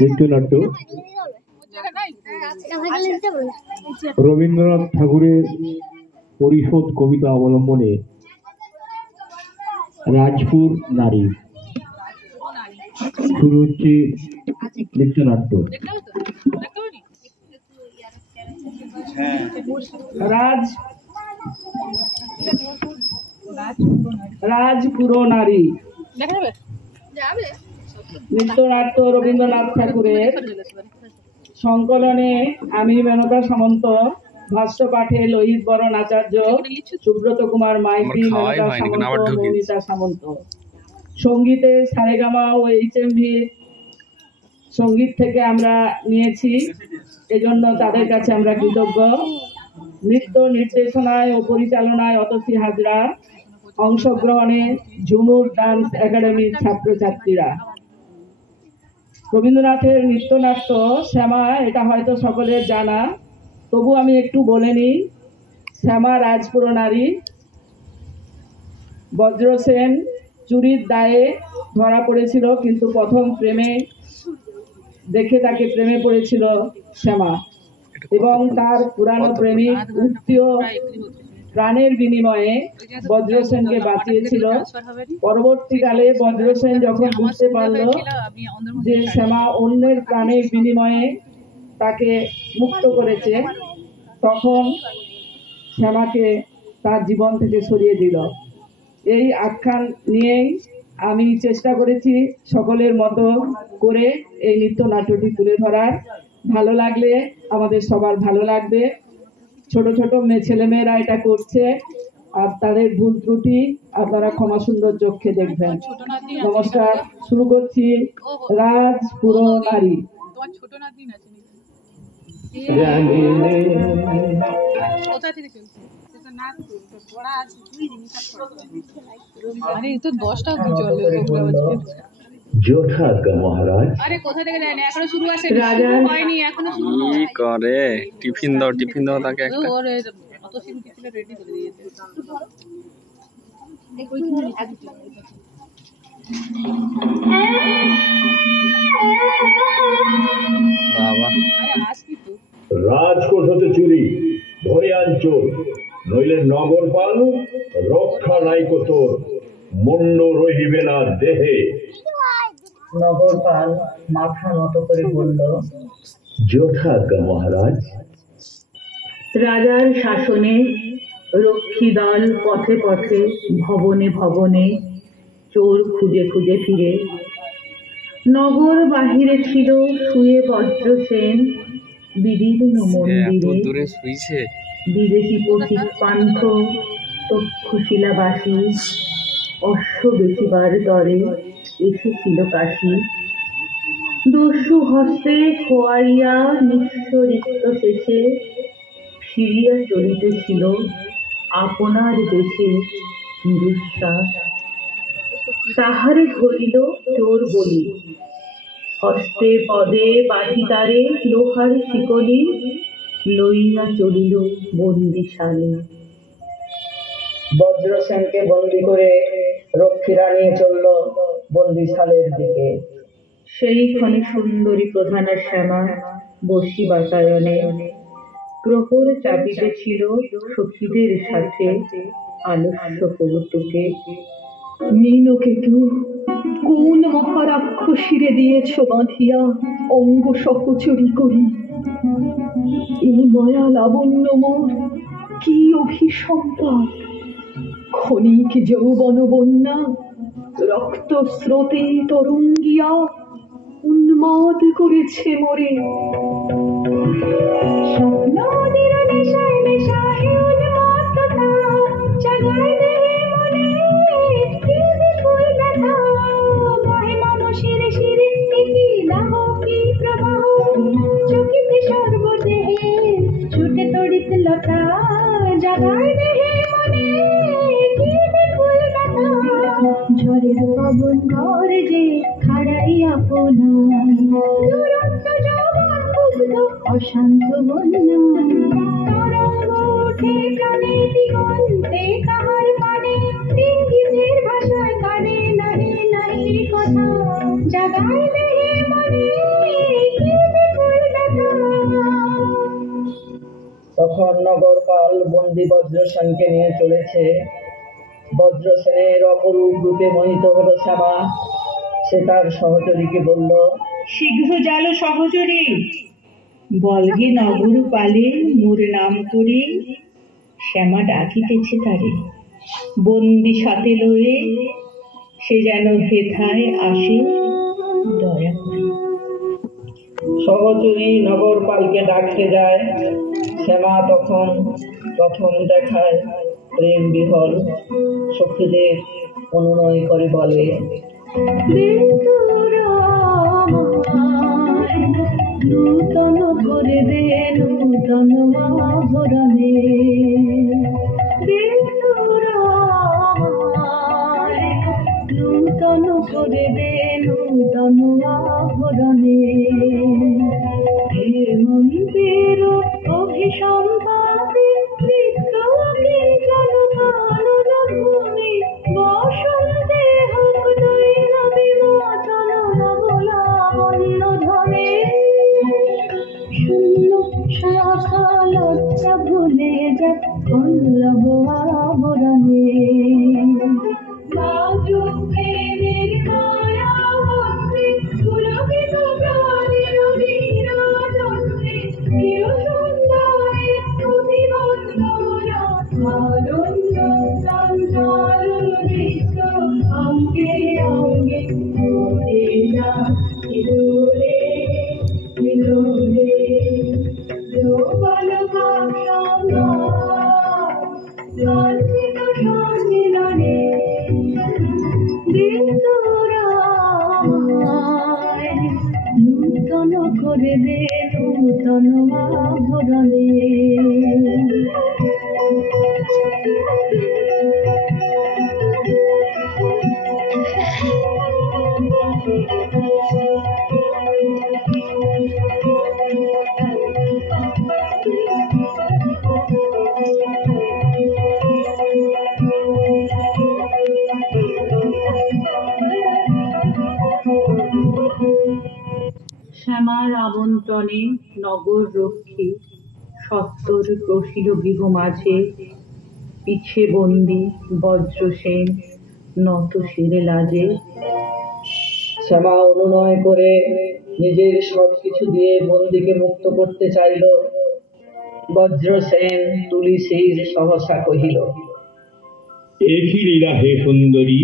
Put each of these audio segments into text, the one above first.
নৃত্যনাট্য রবীন্দ্রনাথ ঠাকুরের পরিষদ কবিতা অবলম্বনে রাজপুর নারী শুরু হচ্ছে নৃত্যনাট্য। রাজপুর নারী নৃত্যনাট্য রবীন্দ্রনাথ ঠাকুরের সংকলনে আমি মেনকা সামন্ত, ভাষ্য পাঠে লোহিত বরণ আচার্য, সুব্রত কুমার মাইতি, মেনকা সামন্ত, মৌমিতা সামন্ত। সঙ্গীতে সারেগামা ও HMV সঙ্গীত থেকে আমরা নিয়েছি, এজন্য তাদের কাছে আমরা কৃতজ্ঞ। নৃত্য নির্দেশনায় ও পরিচালনায় অতসী হাজরা, অংশগ্রহণে ঝুমুর ডান্স একাডেমির ছাত্রছাত্রীরা। রবীন্দ্রনাথের নৃত্যনাট্য শ্যামা, এটা হয়তো সকলের জানা, তবু আমি একটু বলে নিই। শ্যামা রাজপুর নারী, বজ্রসেন চুরির দায়ে ধরা পড়েছিল, কিন্তু প্রথম প্রেমে দেখে তাকে প্রেমে পড়েছিল শ্যামা, এবং তার পুরানো প্রেমিক উত্তীয় প্রাণের বিনিময়ে বজ্রসেনকে বাঁচিয়েছিল। পরবর্তীকালে বজ্রসেন যখন বুঝতে পারল যে শ্যামা অন্যের প্রাণের বিনিময়ে তাকে মুক্ত করেছে, তখন শ্যামাকে তার জীবন থেকে সরিয়ে দিল। এই আখ্যান নিয়েই আমি চেষ্টা করেছি সকলের মতো করে এই নৃত্যনাট্যটি তুলে ধরার। ভালো লাগলে আমাদের সবার ভালো লাগবে। ছোট ছোট ছেলেমেয়েরা এটা করছে, আর তাদের ভুল ত্রুটি আপনারা ক্ষমা সুন্দর চোখে দেখবেন। নমস্কার, শুরু করছি রাজপুর নারী। যথাজ্ঞা মহারাজ। কি করে টিফিন দাও তাকে একটা। রাজকোষ হতে চুরি ধরে আনচোর, নইলে নগর পাল রক্ষা নাইকো তোর, মুন্ড রহিবে না দেহে। নগরপাল মাথা নত করে বলল, যথাজ্ঞা মহারাজ। রাজার শাসনে রক্ষী দল পথে পথে ভবনে ভবনে চোর খুঁজে খুঁজে ফিরে। নগর বাহিরে ছিল শুয়ে বজ্রসেন বিদীর্ণ মন্দিরে। বিদেশি পথিক পান্থ তক্ষশিলাবাসী অশ্ব বেচিবার দরে এসেছিল কাশী। দস্যু হস্তে খোয়াইয়া নিঃস্ব রিক্ত শেষে ফিরিয়া চলিতেছিল আপনার দেশে নিরুশ্বাস। তাহারে ধরিল চোর বলি, হস্তে পদে বাটিতারে লোহার শিকলি, লইয়া চলিল বন্দিশালে। বজ্রসেনকে বন্দি করে রক্ষীরা নিয়ে চলল বন্দিশালের দিকে। সেইখানে সুন্দরী প্রধানা শ্যামা বসি বাতায়নে প্রহর চাপিতেছিল সখীদের সাথে আলস্য কৌতুকে। মীনকেতু, কোন মহারাক্ষসীরে দিয়েছ বাঁধিয়া অঙ্গ সহচরি করি? এই মায়া লাবণ্য মোর কি অভিসম্পাদ! ক্ষণিক যৌবন বন্যা রক্ত স্রোতে তরঙ্গিয়া উন্মাদ করেছে মোরে। স্বপ্ন নিরনেশায় মেশায় উন্মত্ততা, জাগায় দেহে মনে কি বিপুল ব্যথা। বহে মম শিরে শিরে কি দাহ কি প্রবাহ, চকিতে সর্বদেহে ছুটে তড়িৎ লতা। জাগায় দেহে মনে কি বিপুল ব্যথা, ঝড়ের পবন গর্জে খাড়াই আপনার। দুরন্ত যৌবন ক্ষুব্ধ অশান্ত বন্যা, তরঙ্গ ওঠে প্রাণে দিগন্তে কাহার পানে। ইঙ্গিতের ভাষায় কানে নাহি নাহি কথা, জাগায় দেহে মনে নগরপাল বন্দী বজ্রসেনকে নিয়ে চলেছে। বজ্রসেনের অপরূপ রূপে মোহিত হলো শ্যামা। সে তার সহচরীকে বলল, শীঘ্র জালো সহচরী, বলগে নগর পালে মোর নাম করি। শ্যামা ডাকিতেছে তারে, বন্দি সাথে লয়ে, সে যেন হেথায় আসে দয়া করে। সহচরী নগরপালকে ডাকতে যায়। শ্যামা তখন প্রথম দেখায় প্রেম বিহল সখীদের অনুনয় করে বলে, নূতন করে দে নূতন আভরণে, নূতন করে দে নূতন আভরণে। হেমন্তের অভিসম্পাতে বিক্রমে জনকানন ভূমি, বসন্তে হোক দৈন বিমোচন নবলাবণ্য ধনে। শূন্য শাখা লজ্জা ভুলে যাক পল্লব আবরণে। নূতন করে দে নূতন আভরণে। শ্যামার আমন্ত্রণে নগর রক্ষী সত্তর প্রসিল গৃহ মাঝে, পিছে বন্দি বজ্রসেন নত শিরে লাজে। শ্যামা অনুনয় করে নিজের সবকিছু দিয়ে বন্দীকে মুক্ত করতে চাইল। বজ্রসেন তুলিসীর সহসা কহিল, একই লীলা হে সুন্দরী,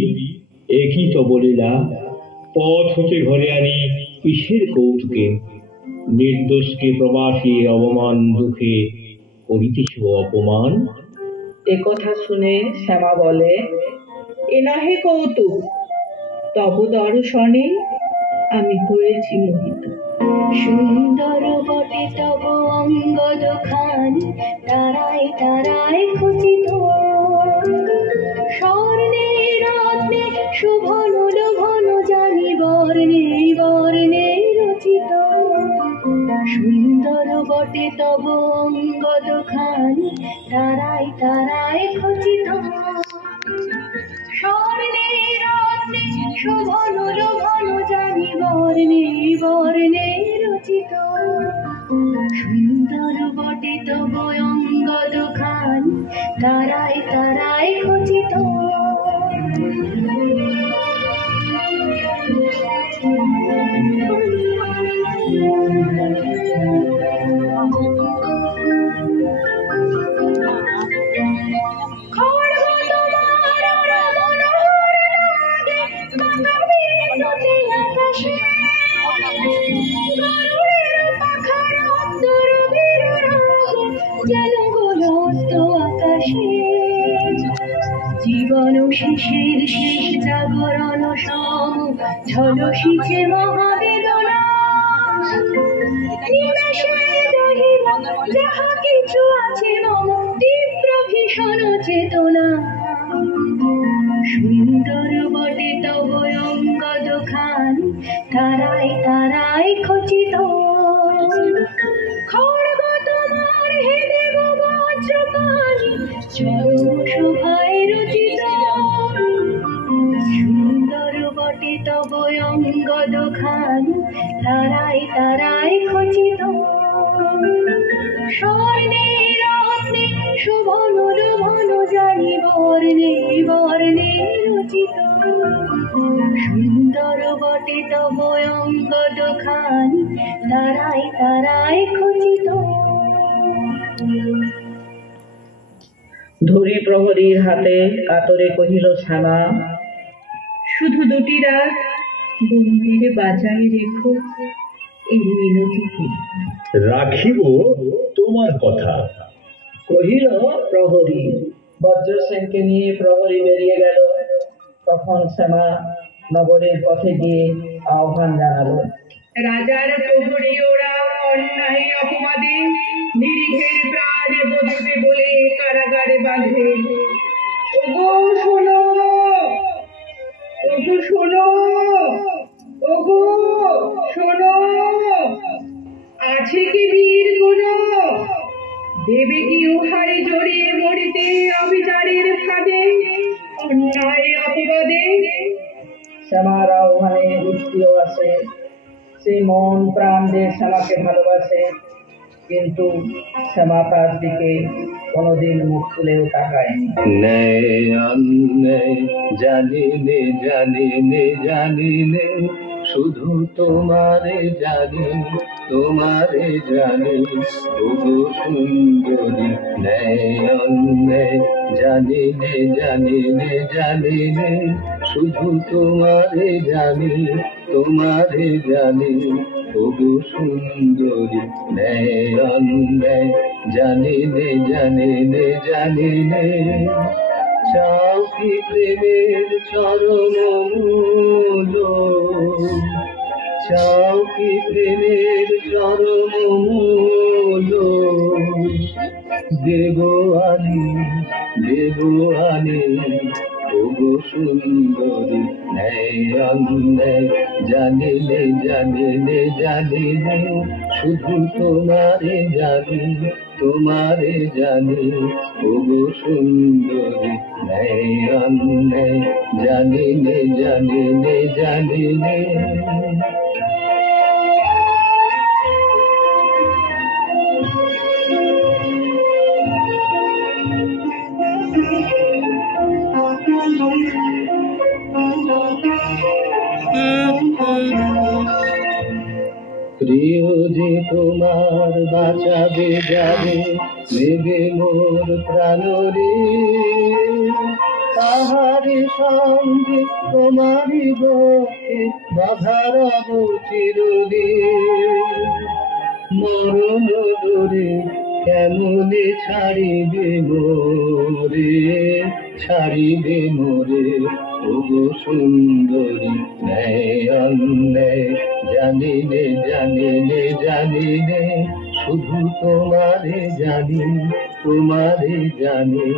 একই তব লীলা। পথ হতে ঘরে আনি কিসের কৌতুকে, নির্দোষকে প্রবাসী অবমান দুঃখে করিতেছ অপমান। একথা শুনে শ্যামা বলে, এ নহে কৌতুক, তব দর্শনে আমি হয়েছি মোহিত। সুন্দর বটে তব অঙ্গদ খানি, তারায় তারায় খচিত। স্বর্ণে রত্নে শোভন লোভন জানি বর্ণে বর্ণে রচিত। সুন্দর বটে তব অঙ্গদ খানি, তারায় তারায় খচিত। স্বর্ণে রত্নে শোভন লোভন জানি বর্ণে বর্ণে রচিত। সুন্দর বটে তব অঙ্গদ খানি, তারায় তারায় খচিত। জীবন শিশির শেষ জাগরণ সম ঝলসিছে মহাবেদনা। যাহা কিছু আছে মম তীব্র ভীষণ চেতনা। সুন্দর বটে তব অঙ্গদ খানি, তারায় তারায় খচিত। খড়গ তোমার হে দেব বজ্রপাণি, চরম শোভায় রচিত। সুন্দর বটে তব অঙ্গদ খানি, তারায় তারায় খচিত। স্বর্ণে রত্নে শোভন লোভন জানি বর্ণে বর্ণে রচিত সুন্দর বটে তব অঙ্গ দুখানি তারাই তারাই খচিত ধরি প্রহরীর হাতে কাতরে কহিল শ্যামা, শুধু দুটি রাত বন্দিরে বাজায় রেখো এই মিনতি করি। রাখিব তোমার কথা। কহিল প্রহরী। বজ্রসেনকে নিয়ে প্রহরী বেরিয়ে গেল। তখন শ্যামা নগরের পথে গিয়ে আহ্বান জানালো, রাজার প্রহরী ওরা অন্যায় অপবাদে নিরীহের প্রাণ বধবে বলে কারাগারে বাঁধে। ওগো শোনো, ওগো শোনো, ওগো শোনো, আছে কি বীর কোন দেবে কি উহাই জড়িয়ে মরিতে অবিচারের ফাঁদে অন্যায় অপবাদে। শ্যামার আহ্বানে উত্তীয় আছে। সে মন প্রাণ দিয়ে শ্যামাকে ভালোবাসে, কিন্তু শ্যামা তার দিকে কোনোদিন মুখ তুলেও তাকায়নি। ন্যায় অন্যায় জানিনে জানিনে জানিনে শুধু তোমারে জানি তোমারে জানি ওগো সুন্দরী। ন্যায় অন্যায় জানিনে জানিনে জানিনে শুধু তোমারে জানি তোমারে জানি ওগো সুন্দরী। ন্যায় অন্যায় জানিনে জানিনে জানিনে চাও কি প্রেমের চরণ মূল, চাও কি প্রেমের চরণ মূল। দেব আনি দেব আনি ওগো সুন্দরী। ন্যায় অন্যায় জানিলে জানিলে জানিলে শুধু তোমারে জানি তোমারে জানি ওগো সুন্দরী। ন্যায় অন্যায় জানিলে জানিলে জানিলে প্রিয় যে তোমার বাঁচাবে যাবে নেবে মোর প্রাণরে তাহারি সঙ্গে তোমারই বক্ষে বাধার চিরদিন। মরণ দূরে কেমনে ছাড়িবে মোরে ছাড়িবে মোরে ওগো সুন্দরী। ন্যায় অন্যায় জানিনে জানিনে জানিনে শুধু তোমারে জানি তোমারে জানি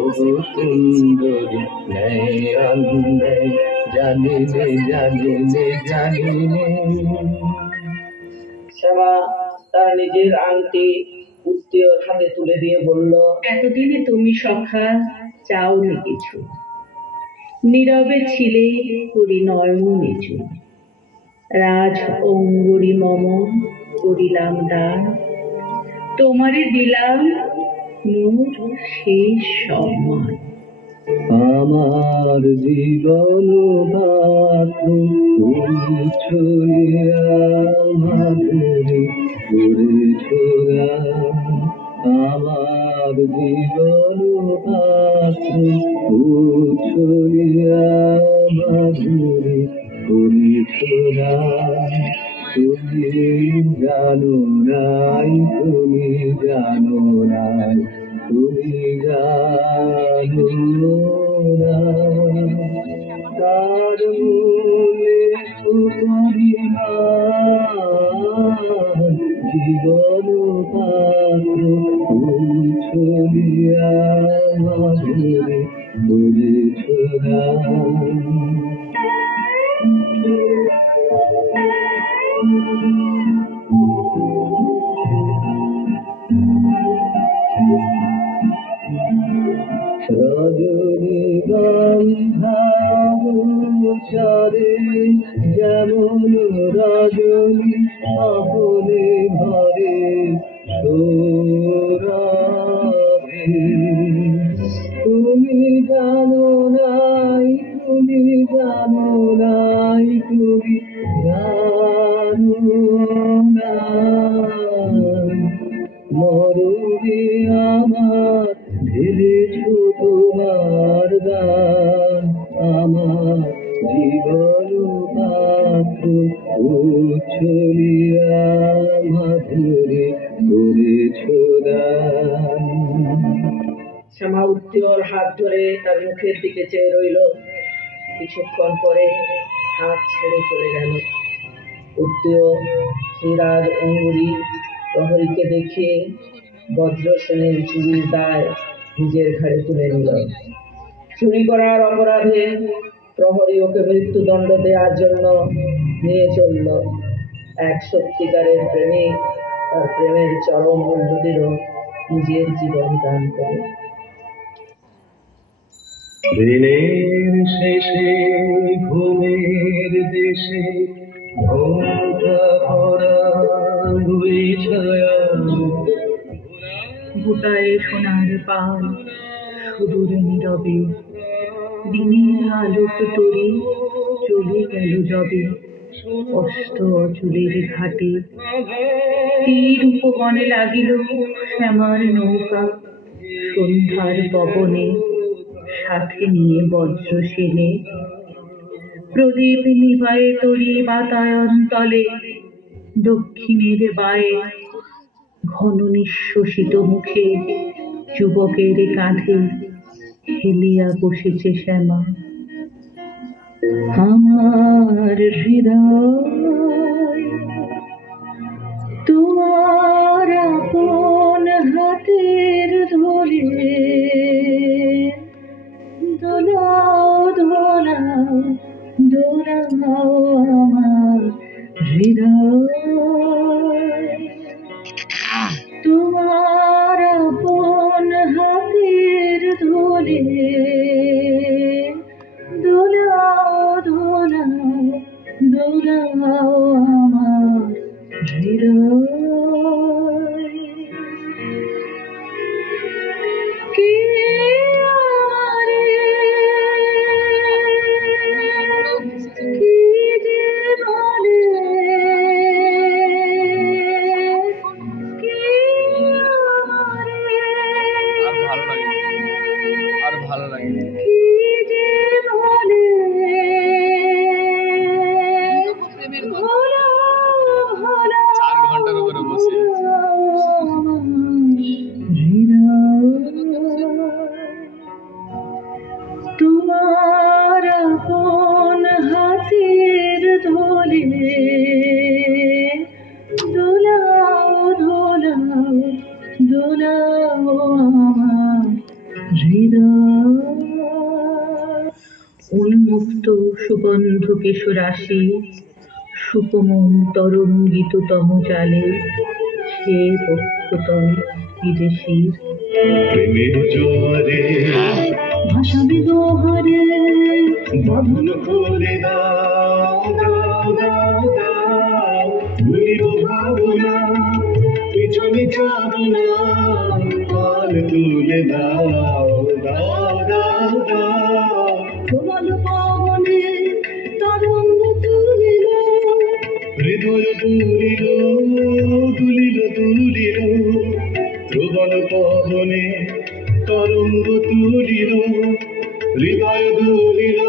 ওগো সুন্দরী। ন্যায় অন্যায় জানিনে জানিনে জানিনে। শ্যামা তার নিজের আংটি উত্তীয়র হাতে তুলে দিয়ে বলল, এতদিনে তুমি সখা চাওনি কিছু, নীরবে ছিলে করি নয়ন নিচু। রাজ অঙ্গুরি মম করিলাম দান, তোমারে দিলাম মোর শেষ সম্মান। আমার জীবন ছড়িয়া মাধুরী করে ছোড়া। আমার জীবন ছড়িয়া মাধুরী করে ছোড়া। তুমি জানো নাই তুমি জানো নাই তুমি জানো না তার মূলে পরিমাণ জীবন পাত্র ছড়িয়া মাধুরী করে ছোড়া। রজনীগন্ধারে যেমন রজনী আপনে ঘরে সৌরভে জানো না মরুরে আমার ঢেলেছ তোমার গান আমার জীবন পাত্র উচ্ছলিয়া মাধুরী করেছ দান। শ্যামা উত্তর হাত ধরে তার মুখের দিকে চেয়ে রইল। কিছুক্ষণ পরে হাত ছেড়ে চলে গেল। উত্তর শ্রীরাজ অঙ্গুরি প্রহরীকে দেখিয়ে বজ্রসেনের চুরির দায় নিজের ঘাড়ে তুলে নিল। চুরি করার অপরাধে প্রহরী ওকে মৃত্যুদণ্ড দেওয়ার জন্য নিয়ে চলল। এক সত্যিকারের প্রেমিক তার প্রেমের চরম মূল্য দিল নিজের জীবন দান করে। দিনের শেষে ঘুমের দেশে ঘোমটা ভরা দুই ছায়া গোটায় সোনার পাল সুদূর নীরবে দিনের আলোক তরি চলে গেল যবে অষ্ট অচলের ঘাটে তীর উপবনে লাগিল শ্যামার নৌকা সন্ধ্যার পবনে সাথে নিয়ে বজ্র সেনে প্রদীপ নিভায়ে তরি বাতায়ন তলে দক্ষিণের বায়ে ঘন নিঃশ্বসিত মুখে যুবকের কাঁধে হেলিয়া বসেছে শ্যামা। আমার হৃদয় তোমার আপন হাতের ধরে দোলাও দোলাও দোলাও আমার হৃদয় তোমার আপন হাতের ধরে দোলাও দোলাও দোলাও আমার হৃদয়। কে আমারে কি যে বলে কে আমারে আর ভালো লাগে কি যে বলে ভোলা ভোলা 4 ঘন্টার উপরে বসে তোমার আপন হাতের ধরে দোলাও দোলাও দোলাও আমার হৃদয়। উন্মুক্ত সুগন্ধ কেশরাশি সুকোমল তরঙ্গিত তমজালে সে বক্ষতল বিদেশীর প্রেমের জোয়ারে ভাসাবে দোহারে বাঁধন খুলে দাও দাও দাও দাও ভুলিব ভাবনা পিছনে যাব না পাল তুলে দাও দাও দাও দাও প্রবল পবনে তরঙ্গ তুলিল হৃদয় দুলিল দুলিল দুলিল প্রবল পবনে তরঙ্গ তুলিল হৃদয় দুলিল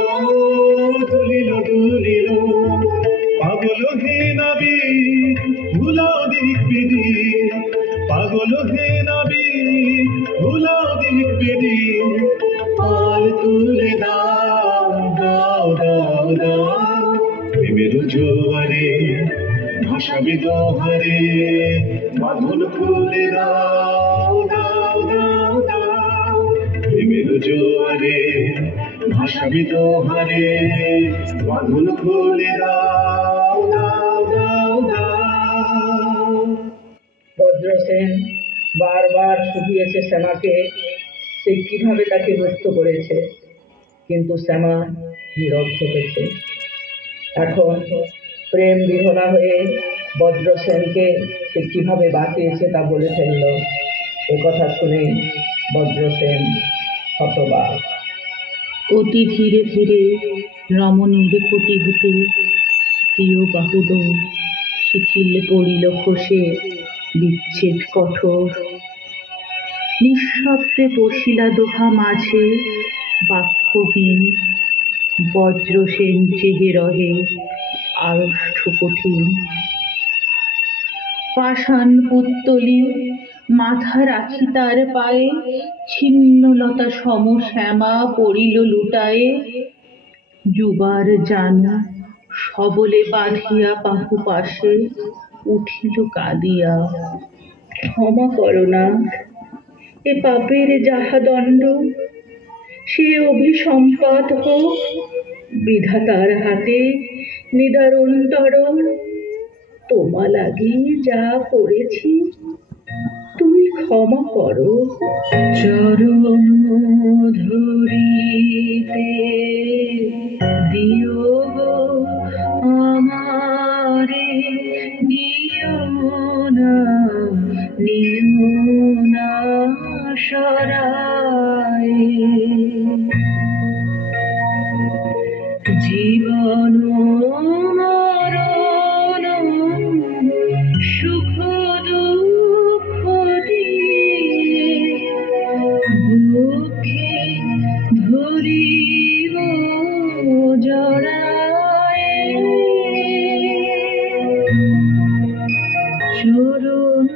দুলিল দুলিল পাগল হে নাবি ভুলাও দিক বিধি পাগল হে নাবি ভুলাও দিক বিধি পাল তুলে দাও দাও দাও দাও প্রেমের জোয়ারে ভাসাবি দোহারে বাঁধন খুলে দাও দাও দাও দাও প্রেমের জোয়ারে ভাসাবি দোহারে বাঁধন খুলে দাও দাও দাও দাও। বজ্রসেন বারবার শুধিয়েছে শ্যামাকে সে কিভাবে তাকে মুক্ত করেছে, কিন্তু শ্যামা নীরব থেকেছে। এখন প্রেম বিহনা হয়ে বজ্রসেনকে সে কিভাবে বাঁচিয়েছে তা বলে ফেলল। কথা শুনে বজ্রসেন হতবাক। অতি ধীরে ধীরে রমণীর কুটি হতে প্রিয় বাহুদর শিথিল পড়িল খসে বিচ্ছেদ কঠোর। নিঃশব্দে বসিলা দোহা মাঝে বাক্যহীন, বজ্রসেন চেহে রহে আড়ষ্ট কঠিন। পাষাণ পুত্তলি মাথা রাখি তার পায়ে, ছিন্নলতা সম শ্যামা পড়িল লুটায়ে। যুবার জানু সবলে বাঁধিয়া বাহু পাশে উঠিল কাঁদিয়া, ক্ষমা করো না, এ পাপের যাহা দণ্ড, সে অভিসম্পাত হোক বিধাতার হাতে নিদারুণতর। তোমা লাগি যা করেছি তুমি ক্ষমা করো। চরণ ধরিতে দিও গো আমারে, নিও না সরায়ে। জীবন মরণ সুখ দুঃখ দিয়ে বুকে ধরিব জড়ায়ে। চরণ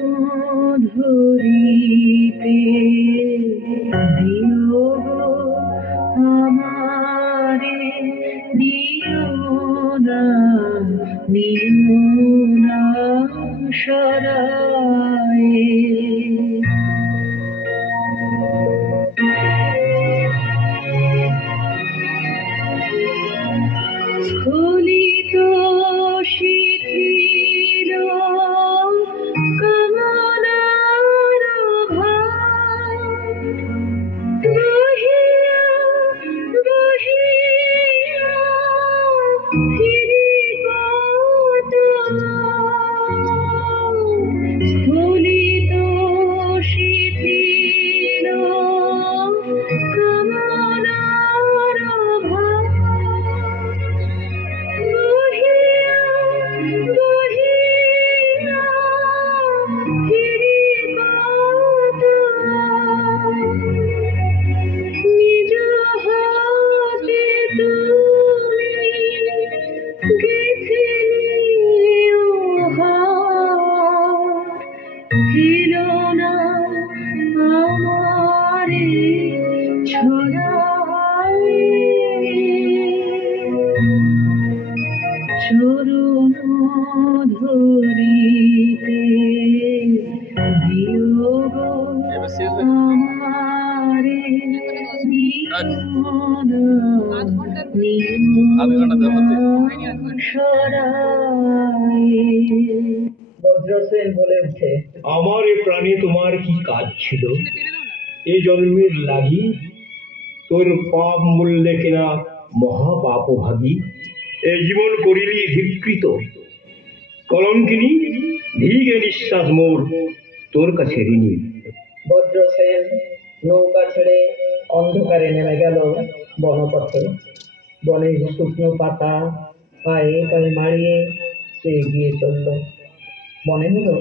ধরিতে দিও গো আমারে, নিও না সরায়ে। স্খলিত শিথিল কামনার ভার, বহিয়া বহিয়া ফিরি কত। স্খলিত শিথিল কামনার ভার, বহিয়া বহিয়া ফিরি কত। নিজ হাতে তুমি গেঁথে নিও হার, ফিরো না আমারে ছড়ায়ে। চরণ ধরিতে দিও গো আমারে, সরায়ে। বজ্রসেন বলে উঠে, আমার এ প্রাণে তোমার কি কাজ ছিল? এ জন্মের লাগি তোর পাপ মূল্যে কেনা মহাপাপভাগী। এ জীবন করিলি ধিকৃত কলঙ্কিনী, ধীরে নিঃশ্বাস মোর তোর কাছে ঋণী। বজ্রসেন নৌকা ছেড়ে অন্ধকারে নেমে গেল বনপথে। বনের শুকনো পাতা পায়ে পায়ে মারিয়ে সে এগিয়ে চলল। মনে হলো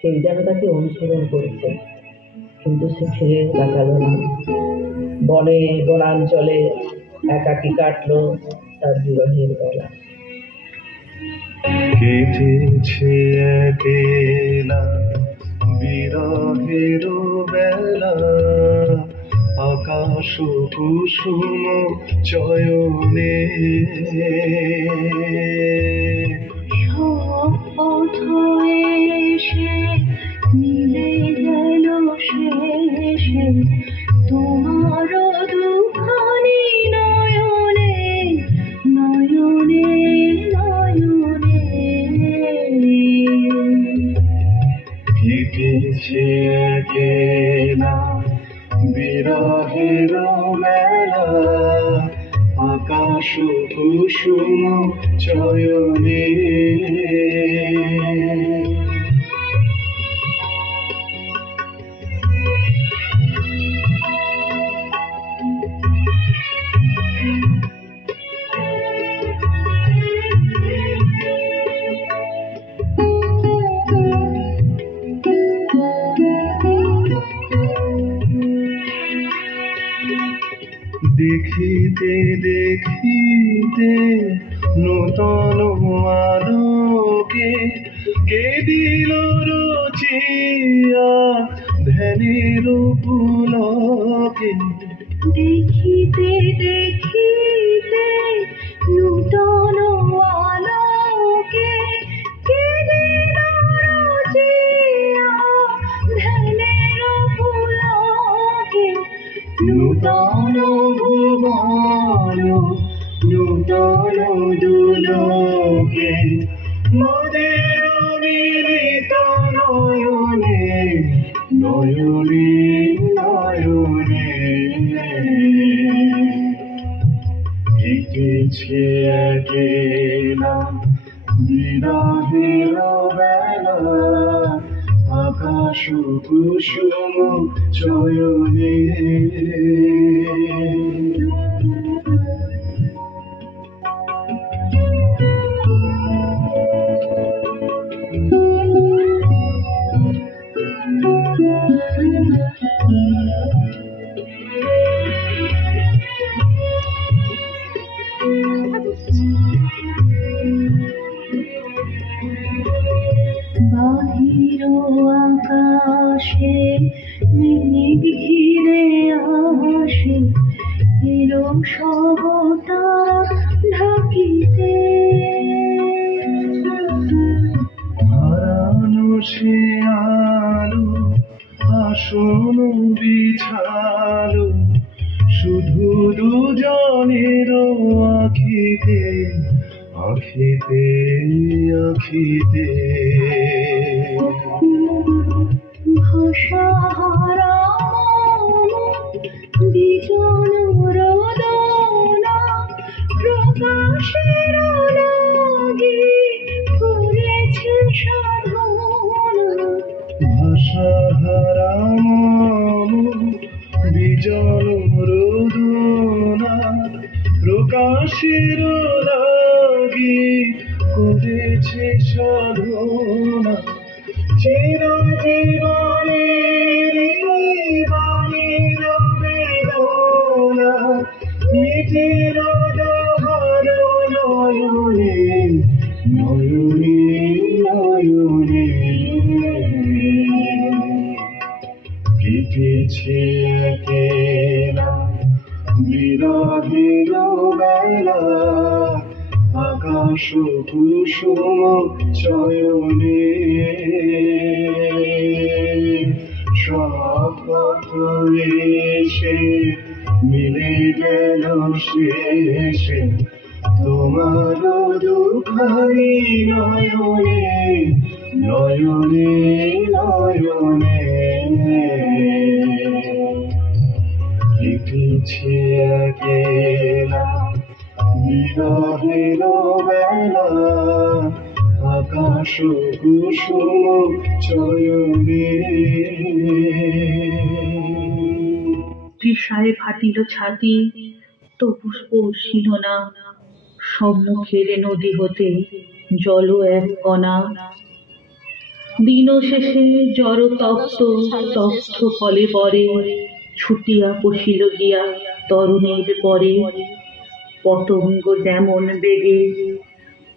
কেউ যেন তাকে অনুসরণ করছে, কিন্তু সে ফিরে তাকালো না। বনে বনাঞ্চলে একাকী কাটলো তার বিরহের বেলা। কেটেছে একেলা বিরহের বেলা, আকাশ কুসুম চয়নে। সব পথ এসে মিলে গেল শেষে তোমার দুখানি নয়নে, নয়নে নয়নে। কেটেছে একেলা বিরহের মেলা, আকাশ কুসুম চয়নে। দেখিতে দেখিতে নূতন আলোকে কে দিল রচিয়া ধ্যানের পুলকে দেখিতে দেখিতে নূতন আলোকে কে দিল রচিয়া ধ্যানের পুলকে নূতন ভুবন নূতন দুলোকে মোদের মিলিত নয়নে নয়নে নয়নে কেটেছে একলা বিরহের বেলা আকাশ কুসুম চয়নে বাহির আকাশে মেঘ ঘিরে আসে এলো সব তারা ঢাকিতে হারানো সে আলো আসন বিছালো শুধু দুজনের আখিতে আখিতে আখিতে ভাষা হারা বিজন রোদনা প্রকাশের লাগি করেছে সাধনা ভাষা হারাম বিজন রোদনা প্রকাশের লাগি করেছে সাধনা চিরজীবনের বাণীর বেদনা মিটির দোহার নয়নে নয়নে নয়নে কেটেছে একলা বিরহের বেলা আকাশ কুসুম চয়নে সব পথ এসে মিলে গেল শেষে তোমার দুখানি নয়নে নয়নে নয়নে কেটেছে একলা বিরহের বেলা আকাশ কুসুম চয়নে তৃষায় ফাটিল ছাতি তবু স্পর্শিল না সম্মুখের নদী হতে জল এক কণা দিন শেষে জড় তপ্ত তপ্ত ফলে পরে ছুটিয়া পশিল গিয়া তরুণীর পরে পতঙ্গ যেমন বেগে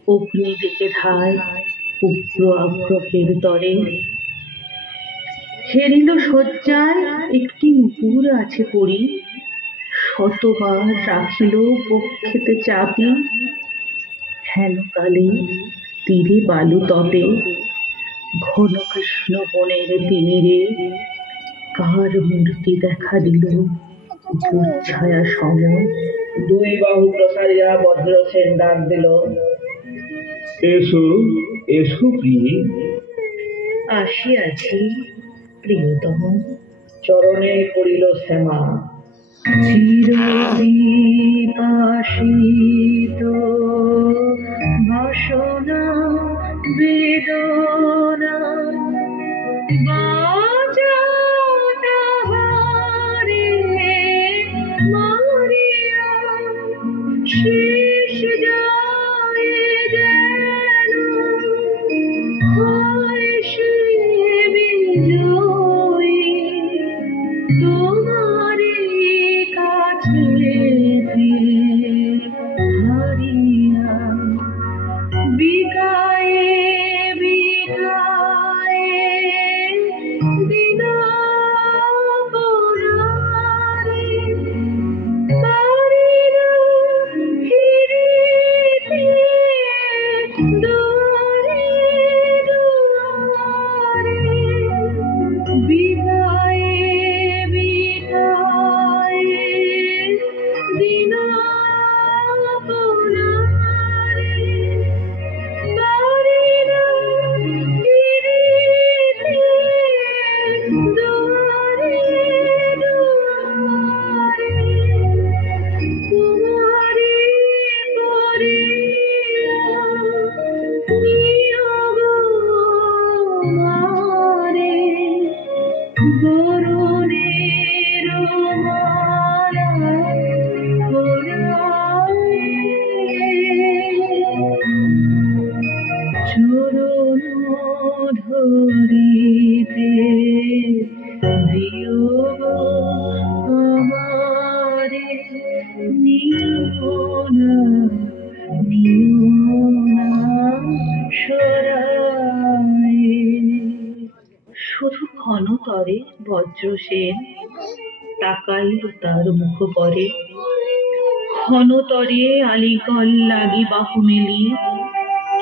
অগ্নি দিকে ধায় উগ্র আগ্রহের তরে হেরিল শয্যায় একটি নুপুর আছে পড়ি শতবার রাখিল বক্ষেতে চাপি হেন কালে তীরে বালু তটে ঘন কৃষ্ণ বনের তিমিরে কার মূর্তি দেখা দিল ছায়া সম দুই বাহু প্রসারিয়া বজ্রসেন ডাক দিল, এসো এসো প্রিয়ে। আসিয়াছি প্রিয়তম। চরণে পড়িল শ্যামা। চিরবিপাসিত বাসনা বেদনা বাজাতাহারে মারিয়া শেষ যায় যেন হয় সে বিজয়ী তোমারই কাছে ঘনতরে বজ্রসেন তাকাইল তার মুখ পরে ঘনতরে আলিগল লাগি বাহু মেলি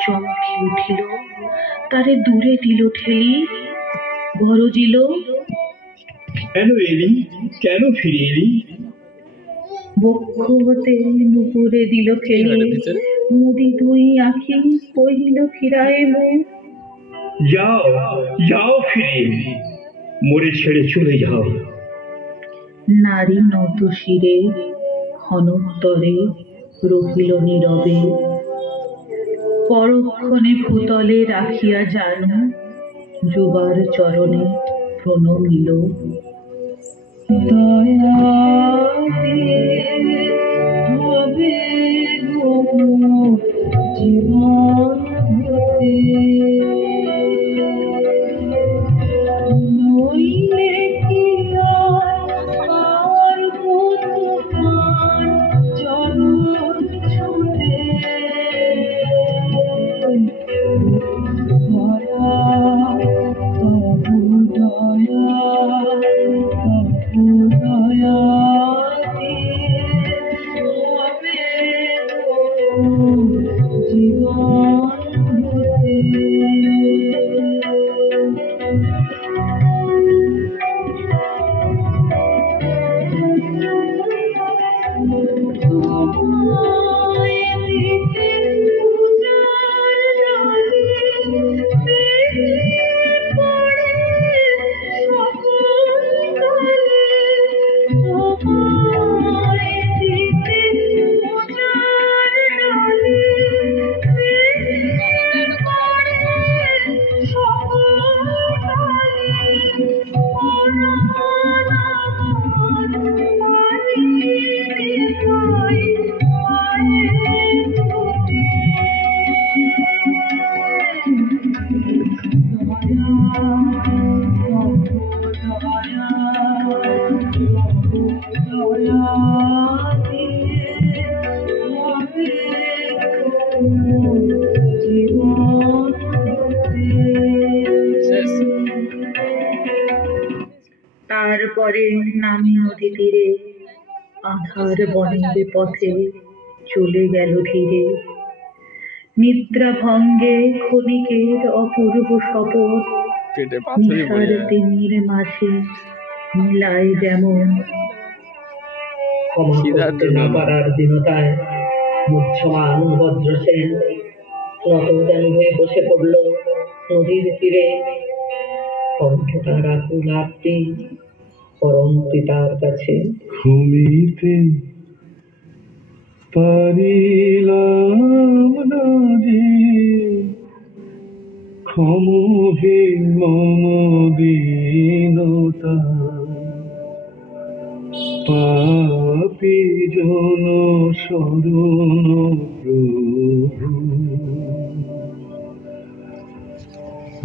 চমকে উঠিল তারে দূরে দিল ঠেলি গরজিল কেন এলি, কেন ফিরে এলি? বক্ষ হতে নুপুরে দিল ফেলি মুদি দুই আঁখি কহিল ফিরায় মুখ যাও যাও ফিরে, মোরে ছেড়ে চলে যাও। নারী নত শিরে ক্ষণোত্তরে রহিল নীরবে পরক্ষণে ভূতলে রাখিয়া জানু যুবার চরণে প্রণমিল জীবন নইলে কি আর তোমার চরণ ছুঁতে দয়া তবু দয়া তবু দয়া হবে জীবন হতে তারপরে নামি নদী তীরে আধার বনের পথে চলে গেল ধীরে নিদ্রা ভঙ্গে ক্ষণিকের অপূর্ব শপথ পেটে পাথরই পড়ে নিশার যায়। দিনের মাঝে মিলায় যেমন ক্ষমা খিদার করতে জন্য না পারার দীনতায় মুহ্যমান বজ্রসেন নত কেন হয়ে বসে পড়ল নদীর তীরে কণ্ঠে তার আকুল আরতি পরম পিতার কাছে। ঘুমিতে পারিলাম না যে ক্ষমহে মম দীনতা পাপী জন শরণ প্রভু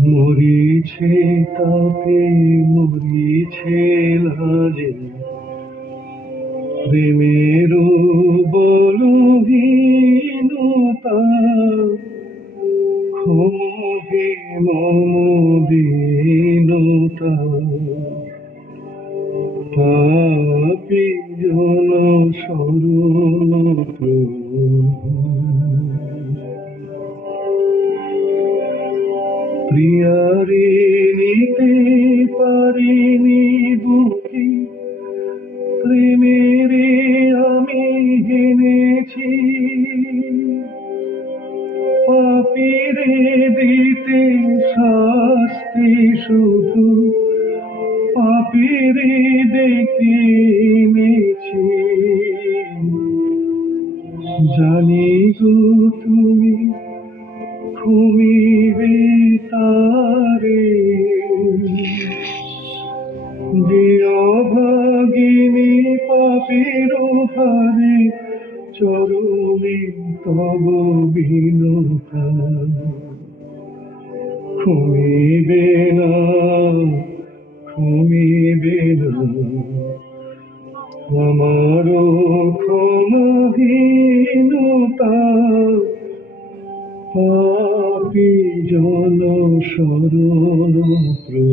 মরিছে তাপে মরিছে লাজে প্রেমের বলহীনতা ক্ষমহে মম দীনতা পাপী জন শরণ প্রভু প্রিয়ারে নিতে পারিনি বুকে প্রেমেরে আমি হেনেছি পাপীরে দিতে শাস্তি শুধু পাপীরে ডেকে এনেছি জানি গো তুমি ঘুমিবে তারে যে অভাগিনী পাপের ভারে চরমে তব বিনতা ঘুমিবে না ঘুমিবে না আমারও ক্ষমাহীনতা পাপী জন শরণ প্রভু